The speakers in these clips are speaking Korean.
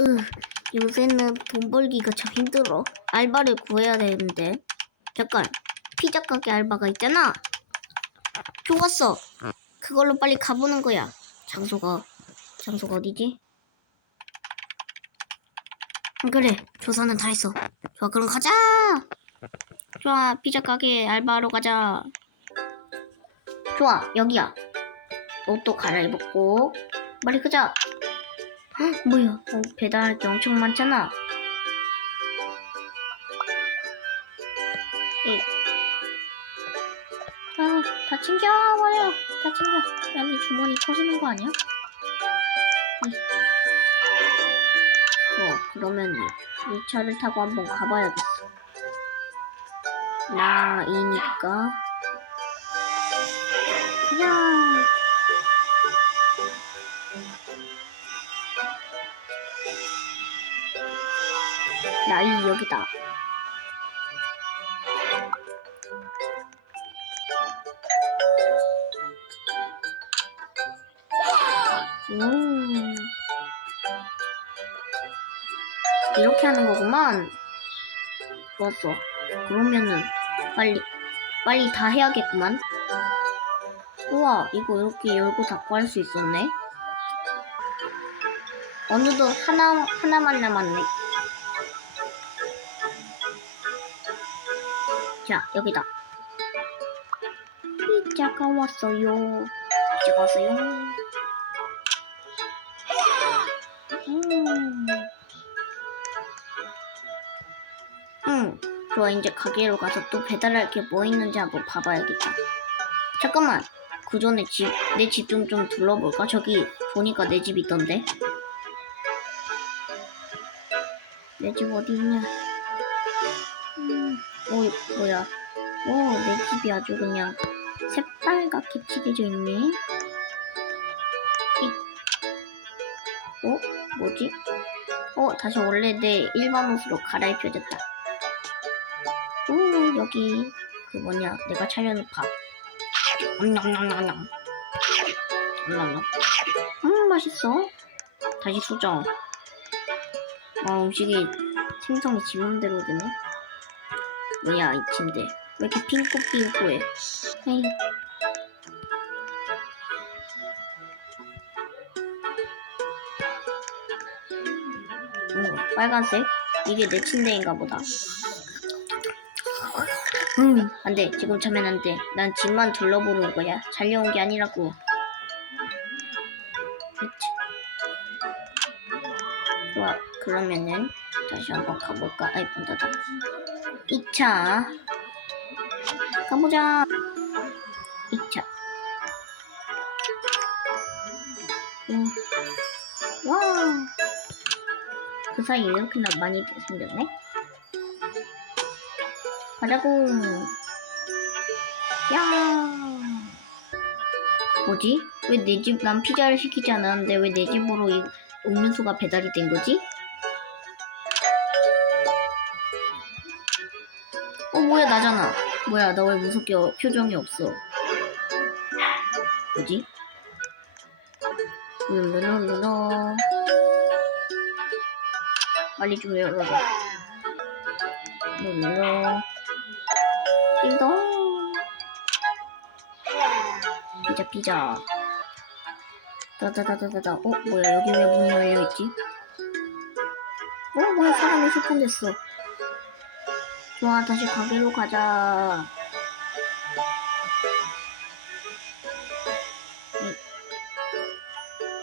으, 요새는 돈 벌기가 참 힘들어. 알바를 구해야 되는데. 잠깐, 피자 가게 알바가 있잖아. 좋았어. 그걸로 빨리 가보는 거야. 장소가, 장소가 어디지? 음, 그래, 조사는 다 했어. 좋아, 그럼 가자! 좋아, 피자 가게 알바하러 가자. 좋아, 여기야. 옷도 갈아입었고, 빨리 가자. 헉, 뭐야, 어, 배달할 게 엄청 많잖아. 이. 아, 다 챙겨와요. 다 챙겨. 여기 주머니 터지는 거 아니야? 이. 좋아, 그러면 이 차를 타고 한번 가봐야겠어. 나이니까. 그냥. 나이 여기다. 오. 이렇게 하는 거구만. 좋았어. 그러면은 빨리 빨리 다 해야겠구만. 우와, 이거 이렇게 열고 닫고 할 수 있었네. 어느덧 하나 하나만 남았네. 자, 여기다. 피자가 왔어요. 피자가 왔어요. 음. 응, 좋아. 이제 가게로 가서 또 배달할 게 뭐 있는지 한번 봐봐야겠다. 잠깐만. 그 전에 집, 내 집 좀 좀 둘러볼까? 저기 보니까 내 집 있던데. 내 집 어디 있냐? 음, 오, 뭐야. 오, 내 집이 아주 그냥 새빨갛게 칠해져 있네. 이, 어? 뭐지? 어, 다시 원래 내 일반 옷으로 갈아입혀졌다. 오, 여기, 그 뭐냐, 내가 차려놓은 밥. 냠냠냠냠 냠. 냠냠냠. 음, 맛있어. 다시 수정. 아, 음식이 생성이 지 맘대로 되네. 뭐야, 이 침대. 왜 이렇게 핑크핑크해? 헤이. 오, 빨간색? 이게 내 침대인가 보다. 음, 안 돼. 지금 자면 안 돼. 난 집만 둘러보는 거야. 잘려온 게 아니라고. 그치. 좋아. 그러면은 다시 한번 가볼까? 아이, 문 닫아. 2차. 가보자. 2차. 음. 와. 그 사이에 이렇게나 많이 생겼네? 가자고. 야. 뭐지? 왜 내 집, 난 피자를 시키지 않았는데 왜 내 집으로 이 음료수가 배달이 된 거지? 뭐야, 나잖아. 뭐야, 나 왜 무섭게 어- 표정이 없어? 뭐지? 룰루루루루. 빨리 좀 열어봐. 룰루루. 띵동. 피자, 피자. 다다다다다다. 어, 뭐야, 여기 왜 문이 열려있지? 어, 뭐야, 사람이 소환됐어. 좋아, 다시 가게로 가자. 음.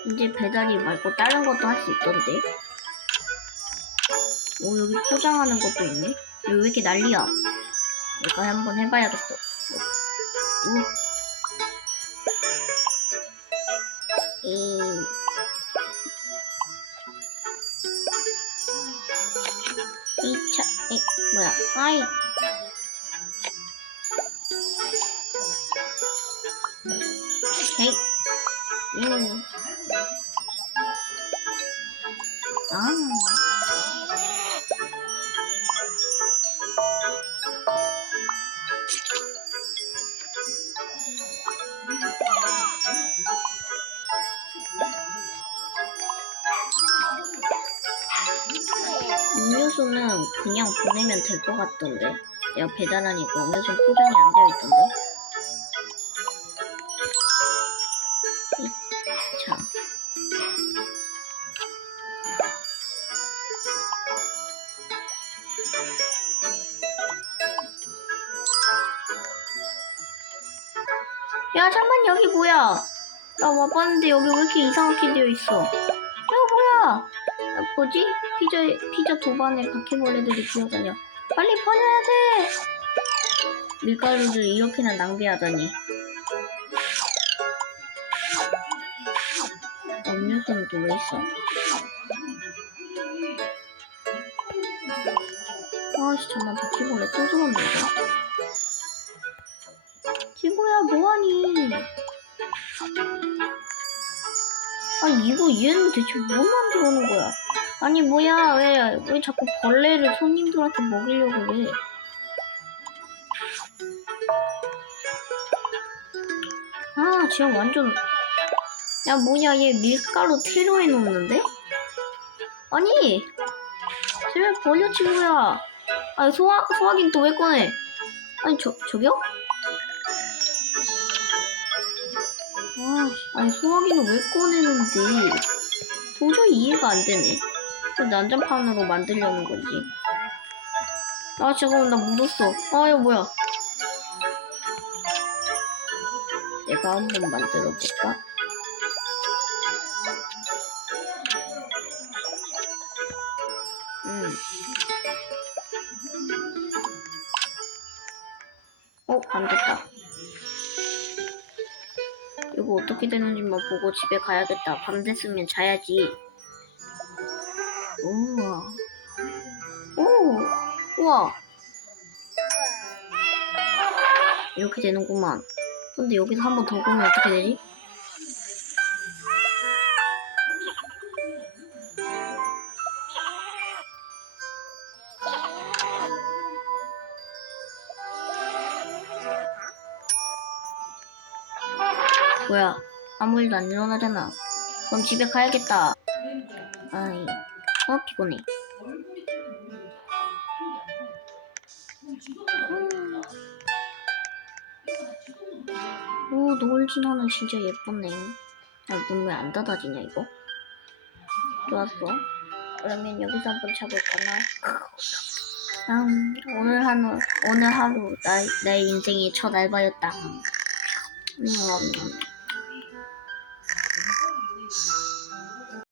이제 배달이 말고 다른 것도 할 수 있던데. 오, 여기 포장하는 것도 있네. 여기 왜 이렇게 난리야? 내가 한번 해봐야겠어. 오. 이. 이 차, 이, 뭐야, 아이. 헤이. 음. 아. 음료수는 그냥 보내면 될 것 같던데. 내가 배달하니까 음료수 포장이 안 되어 있던데. 이- 자. 야, 잠깐 여기 뭐야? 나 와봤는데 여기 왜 이렇게 이상하게 되어 있어? 이거 뭐야? 아, 뭐지? 피자 피자 도반에 바퀴벌레들이 기어다녀. 빨리 버려야 돼. 밀가루를 이렇게나 낭비하다니. 음료수는 또 왜 있어? 아씨 잠만 바퀴벌레 또 들어온다. 친 아니 이거 얘는 대체 뭐 만들어 놓은 거야? 아니 뭐야 왜 왜 자꾸 벌레를 손님들한테 먹이려고 그래? 아 지금 완전 야 뭐야 얘 밀가루 테러해 놓는데? 아니 제발 버려 친구야. 아 소화 소화기는 또 왜 꺼내? 아니 저 저기요? 아, 아니 소화기는 왜 꺼내는데 도저히 이해가 안 되네. 왜 난장판으로 만들려는 건지. 아 잠깐만 나 묻었어. 아 이거 뭐야? 내가 한번 만들어 볼까? 음. 어, 안 됐다. 어떻게 되는지만 보고 집에 가야겠다. 밤 됐으면 자야지. 우와. 오, 우와. 이렇게 되는구만. 근데 여기서 한 번 더 보면 어떻게 되지? 뭐야? 아무 일도 안 일어나잖아. 그럼 집에 가야겠다. 아이, 어 피곤해. 음. 오 노을 진화는 진짜 예쁘네. 야문 왜안 닫아지냐 이거? 좋았어. 그러면 여기서 한번 자볼까나? 음, 오늘 하루 오늘 하루 나, 내 인생의 첫 알바였다. 음, 음, 음.